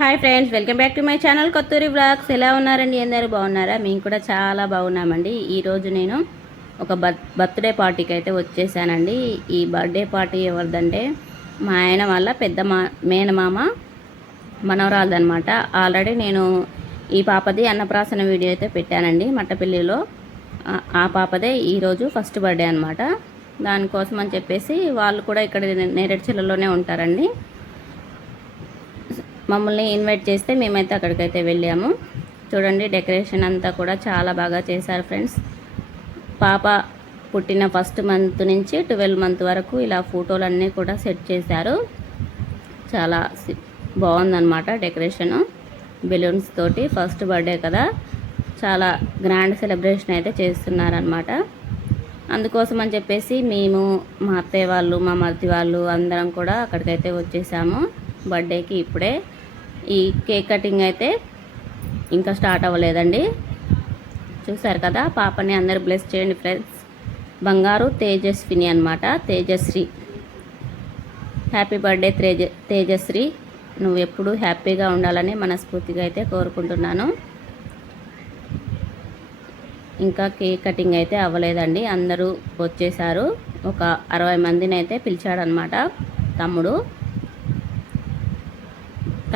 Hi friends welcome back to my channel Kotturi vlogs ఎలా ఉన్నారండి? అందరూ బాగున్నారా? మేము కూడా చాలా బాగున్నామండి. ఈరోజు నేను ఒక బర్త్ బర్త్డే పార్టీకి అయితే వచ్చేసానండి. ఈ బర్త్డే పార్టీ ఎవరిదంటే మా ఆయన వాళ్ళ పెద్ద మా మేనమామ మనవరాలదనమాట ఆల్రెడీ నేను ఈ పాపది అన్నప్రాసన వీడియో అయితే పెట్టానండి మట్టపల్లిలో. ఆ- పాపదే ఈరోజు ఫస్ట్ బర్త్డే అనమాట దానికోసం అని చెప్పేసి వాళ్ళు కూడా ఇక్కడ నేరేడుచెల్లలోనే ఉంటారండి. మమ్మల్ని ఇన్వైట్ చేస్తే మేమైతే అక్కడికైతే వెళ్ళాము. చూడండి డెకరేషన్ అంతా కూడా చాలా బాగా చేశారు ఫ్రెండ్స్ పాప పుట్టిన ఫస్ట్ మంత్ నుంచి ట్వెల్వ్ మంత్ వరకు ఇలా ఫోటోలన్నీ కూడా సెట్ చేశారు. చాలా సి- బాగుందన్నమాట డెకరేషను బెలూన్స్ తోటి ఫస్ట్ బర్త్డే కదా. చాలా గ్రాండ్ సెలబ్రేషన్ అయితే చేస్తున్నారనమాట అందుకోసం అని చెప్పేసి మేము మా అత్తయ్య వాళ్ళు మా మరిది వాళ్ళు అందరం కూడా అక్కడికైతే వచ్చేసాము. బర్త్డేకి ఇప్పుడే. ఈ కేక్ కటింగ్ అయితే ఇంకా స్టార్ట్ అవ్వలేదండి. చూసారు కదా పాపని అందరు బ్లెస్ చేయండి ఫ్రెండ్స్ బంగారు తేజస్విని అనమాట Tejasri. Happy birthday Teja Tejashri. నువ్వు ఎప్పుడూ హ్యాపీగా ఉండాలని మనస్ఫూర్తిగా అయితే కోరుకుంటున్నాను. ఇంకా కేక్ కటింగ్ అయితే అవ్వలేదండి అందరూ వచ్చేసారు. ఒక అరవై మందిని అయితే పిలిచాడనమాట తమ్ముడు.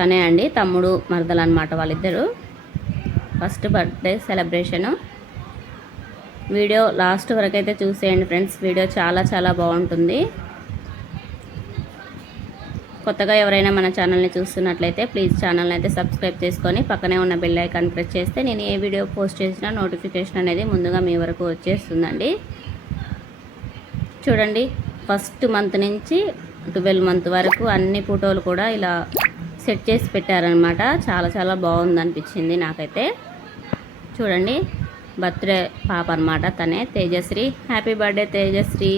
తనే అండి తమ్ముడు మరదలు అనమాట వాళ్ళిద్దరు. First birthday celebration. Video last వరకు అయితే చూసేయండి ఫ్రెండ్స్ వీడియో చాలా చాలా బాగుంటుంది. కొత్తగా ఎవరైనా మన ఛానల్ని చూస్తున్నట్లయితే ప్లీజ్ ఛానల్ని అయితే సబ్స్క్రైబ్ చేసుకొని పక్కనే ఉన్న బెల్ ఐకాన్ ప్రెస్ చేస్తే నేను ఏ వీడియో పోస్ట్ చేసినా నోటిఫికేషన్ అనేది ముందుగా మీ వరకు వచ్చేస్తుందండి. చూడండి ఫస్ట్ మంత్ నుంచి ట్వెల్వ్ మంత్ వరకు అన్ని ఫోటోలు కూడా ఇలా సెట్ చేసి పెట్టారనమాట. చాలా చాలా బాగుంది అనిపించింది నాకైతే. చూడండి బర్త్డే పాప అనమాట తనే. తేజశ్రీ. Happy birthday Tejashri.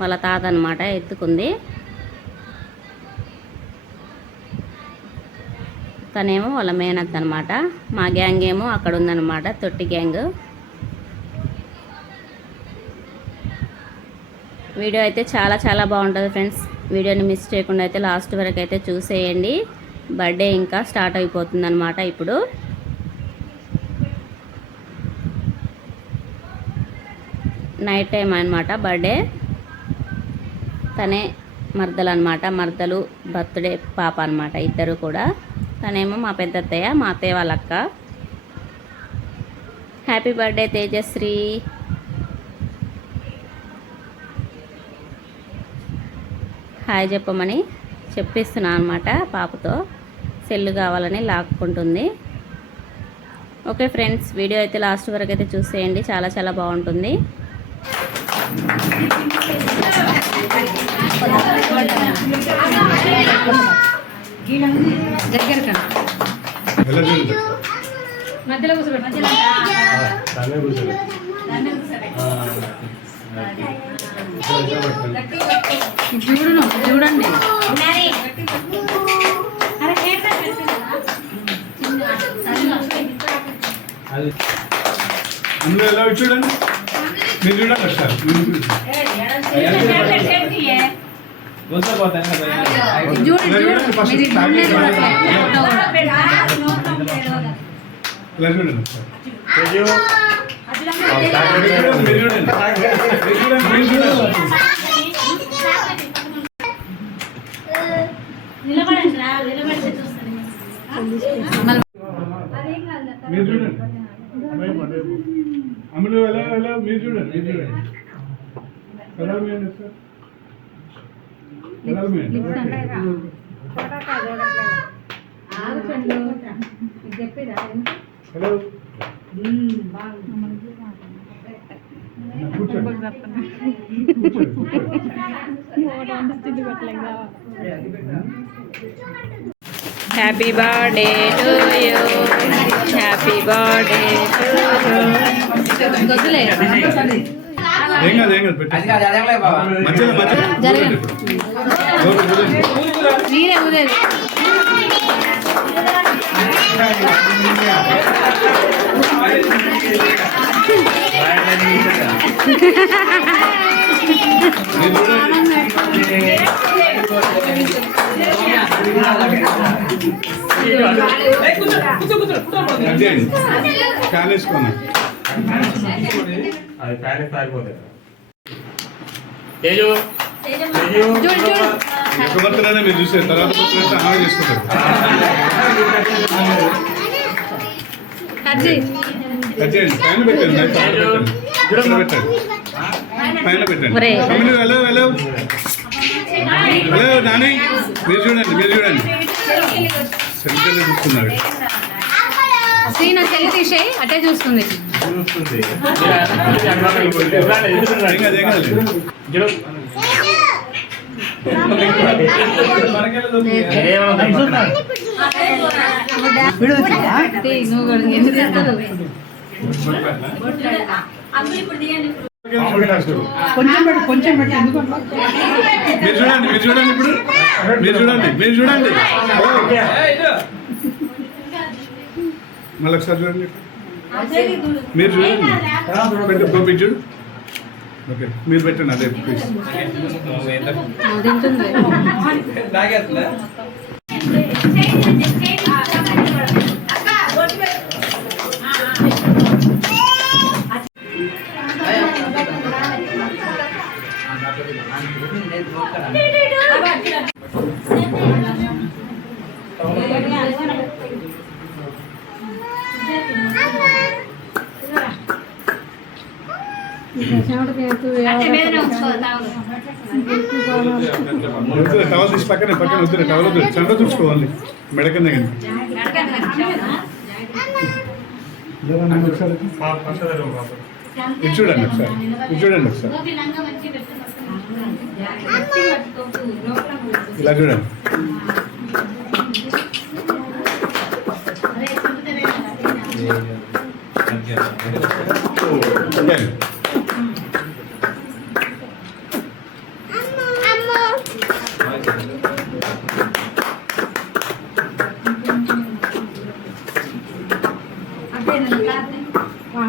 వాళ్ళ తాత అనమాట ఎత్తుకుంది. తనేమో వాళ్ళ మేనత్ అనమాట. మా గ్యాంగ్ ఏమో అక్కడ ఉందన్నమాట తొట్టి గ్యాంగ్ వీడియో అయితే చాలా చాలా బాగుంటుంది ఫ్రెండ్స్. వీడియోని మిస్ చేయకుండా అయితే లాస్ట్ వరకు అయితే చూసేయండి. బర్త్డే ఇంకా స్టార్ట్ అయిపోతుంది అనమాట ఇప్పుడు. నైట్ టైం అనమాట బర్త్డే. తనే మర్దలు అనమాట మర్దలు బర్త్డే పాప అనమాట ఇద్దరు కూడా. తనేమో మా పెద్ద అత్తయ్య మా అత్తయ్య వాళ్ళక్క హ్యాపీ బర్త్డే తేజశ్రీ. హాయ్ చెప్పమని చెప్పిస్తున్నా అనమాట పాపతో. సెల్ కావాలని లాక్కుంటుంది. ఓకే ఫ్రెండ్స్ వీడియో అయితే లాస్ట్ వరకు అయితే చూసేయండి. చాలా చాలా బాగుంటుంది. మధ్యలో కూర్చోబెట్టు చూడును చూడండి. అది. అందులో ఎలా చూడండి? మీరు చూడండి ఒకసారి ఇలా చూడు చూడండి చూడండి. చూడట్లే. ఇలా చూడండి. ఒకసారి మీరు చూడండి. మీరు చూడండి మీరు చూడండి మీరు చూడండి మీరు చూడండి అమ్ములు ఎలా ఎలా మీరు చూడండి మీరు చూడండి ఎలా మీయండి సార్ ఎలా మీయండి హలో కూర్చోండి కూర్చోండి happy birthday to you happy birthday వద్దులే. ఏం కాదు ఏం కాదు పెట్టు అది ఫ్యాన్ సారిపోతుంది తేజు. మీరు తర్వాత చేసుకుంటారు పైన పెట్టండి నైఫ్ పైన పెట్టండి. ఇక్కడ పెట్టండి. పైన పెట్టండి. ఒరేయ్. తమ్ముడు హలో హలో హలో నాని. మీరు చూడండి మీరు చూడండి. సెంటర్ చూస్తున్నారు తీసేయి అటే చూస్తుంది. కొంచెం పెట్టు కొంచెం పెట్టు ఎందుకు మీరు చూడండి మీరు చూడండి ఇప్పుడు. మీరు చూడండి మీరు చూడండి. మళ్ళీ ఒకసారి చూడండి. మీరు చూడండి చూడు ఓకే మీరు పెట్టండి అదే ప్లీజ్ పక్కనే పక్కన వద్దులే టవల్ వద్దు చండ చూసుకోవాలి మెడ కింద కానీ ఇది చూడండి ఒకసారి. ఇది చూడండి ఒకసారి. ఇలా చూడండి. ఓకే. ఇలా చూడండి ఇలా చూడండి ఒకసేపు మొబైల్ పెట్టాలి ఒకసేపు ఎవరో చెప్పు ఒకసేపు పెట్టు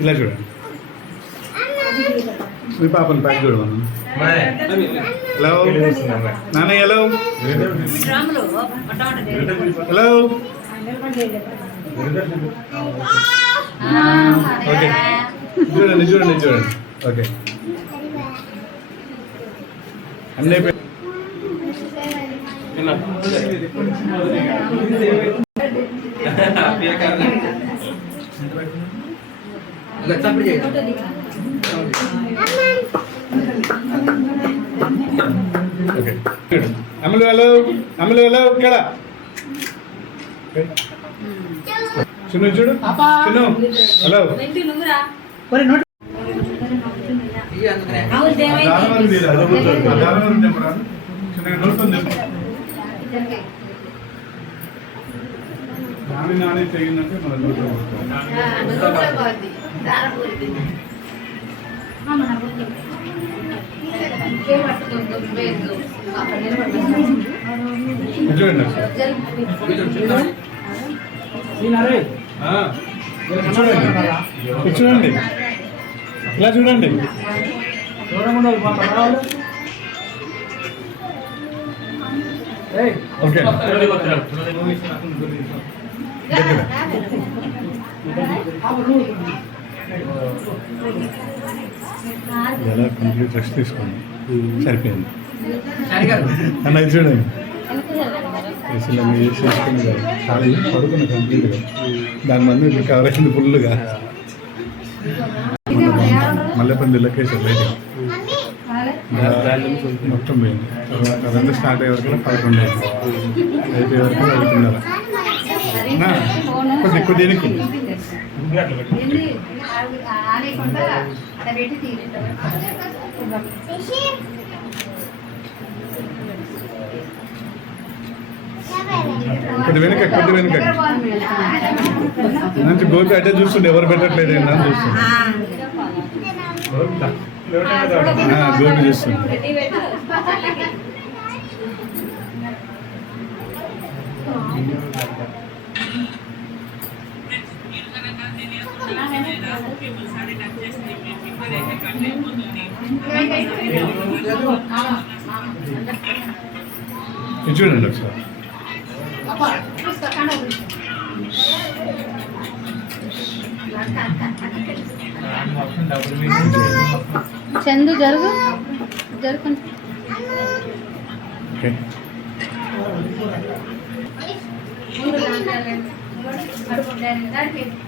ఇలా చూడండి మీ పాపని ప్యాక్ చూడమన్నా హలో నాన్న హలో హలో ఓకే చూడండి చూడండి చూడండి ఓకే అన్నీ అయిపోయి- ఓకే అమలు హలో అమలు హలో ఇక్కడ. చిన్ను చూడు చిన్ను హలో ఒరే నోట్ ఉంది? చిన్నగా. నాని నాని తెగిందంటే మన నోట్లో పోతుంది. ఇది చూడండి. చూడండి ఇలా చూడండి. ఓకే. ఎలా కంప్లీట్ రెస్ట్ తీసుకోండి. సరిపోయింది. అన్న ఇది చూడండి. అసలు మీరు చేసి చాలా పడుకున్న కంప్లీట్గా దాని మంది రికవర్ అయింది ఫుల్గా. మల్లెపల్లి లొకేషన్ మొత్తం పోయింది. తర్వాత అదంతా స్టార్ట్ అయ్యే వరకు పదకొండు అయింది. అయిపోయే వరకు వెళ్తున్నారు కొద్ది వెనుక కొద్ది వెనుక. మంచి గోపి అడ్డే చూస్తుండే ఎవరు పెట్టట్లేదు ఏంటి అని చూస్తుండే. గోపి చూస్తుండే. చూడండి ఒకసారి. చందు జరుగు జరుగు. ఓకే. మంచిగా అమ్మాయిని అయ్యి ఇది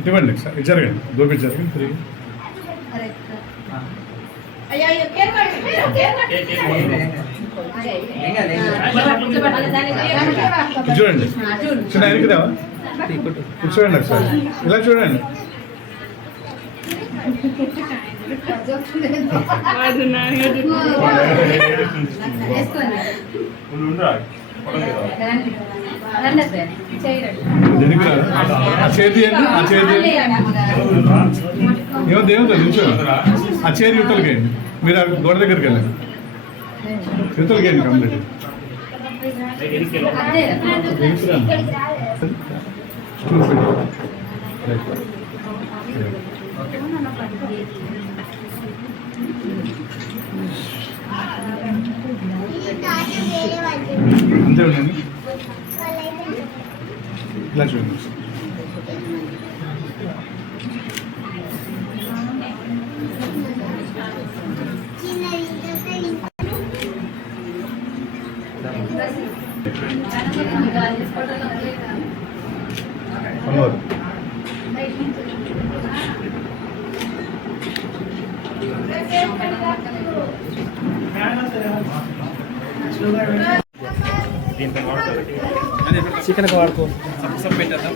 ఇటువంటి సార్ జరగండి. గోపి జరగండి. తిరిగి చూడండి చిన్న ఆయనకి రావా? ఇది చూడండి ఒకసారి ఇలా చూడండి. ఆ చేతి ఆ చేతి ఏమో దేవుడు నిల్చో ఆ చేతి యువతలకి మీరు ఆ గోడ దగ్గరికి వెళ్ళండి యువతలకి వెళ్ళండి కంప్లీట్ దేనికి ఇలా చూడండి. చికెన్ వాడుకో సబ్సబ్ పెట్టేద్దాం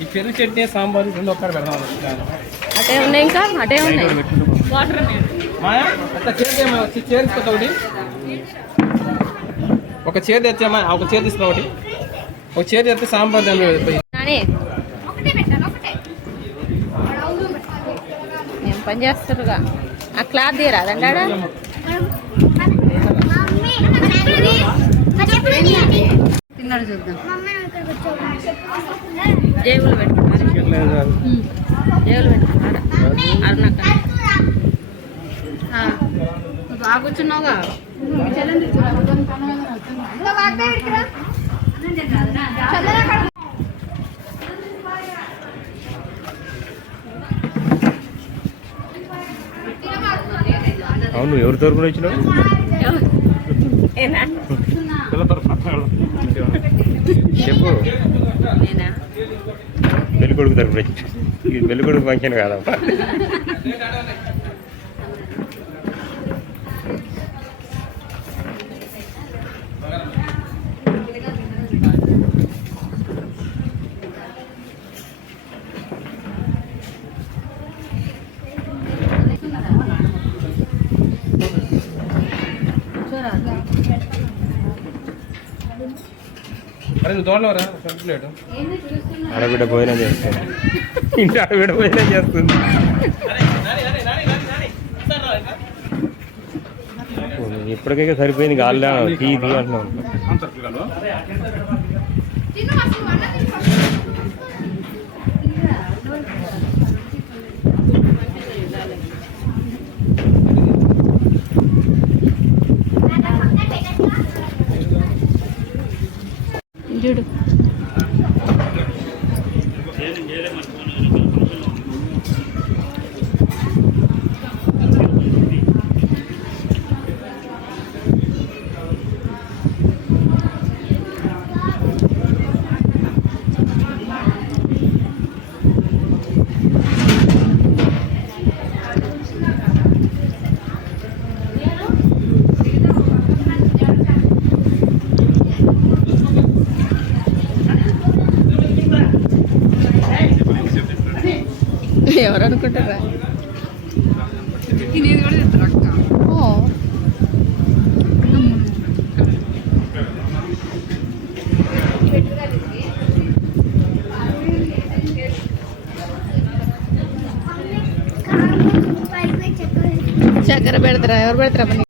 ఈ పెరుగు చట్నీ సాంబార్ రెండు ఒక్కటి పెడదాం అటే ఉన్నాయి ఇంకా అటే ఉన్నాయి మాయా అట్లా చేతి చైర్ తీసుకొస్తా ఒకటి ఒక చైర్ తెచ్చామా ఒక చైర్ తీసుకురా ఒకటి ఒక చైర్ తెస్తే సాంబార్ దాని మీద పోయి. నాని ఏం పని చేస్తారుగా ఆ క్లాత్ తీయరా తిన్నాడు చూద్దాం. జేబులు పెట్టుకున్నారు జేబులు పెట్టుకున్నారా అరుణక్క. బాగా కూర్చున్నావుగా. అవును ఎవరి తరపున వచ్చినావు? ఏనా చెప్పు. నేనా? పెళ్ళి కొడుకు తరపున. వచ్చి ఇది పెళ్ళి కొడుకు ఫంక్షన్ కాదమ్మా ఆడబిడ్డ భోజనం చేస్తుంది ఇంటి ఆడబిడ్డ భోజనం చేస్తుంది. ఇప్పటికైతే సరిపోయింది గాలిలో తీ తీ అంటున్నాం చూడు ఎవరు అనుకుంటారా. చక్కెర పెడతారా? ఎవరు పెడతారా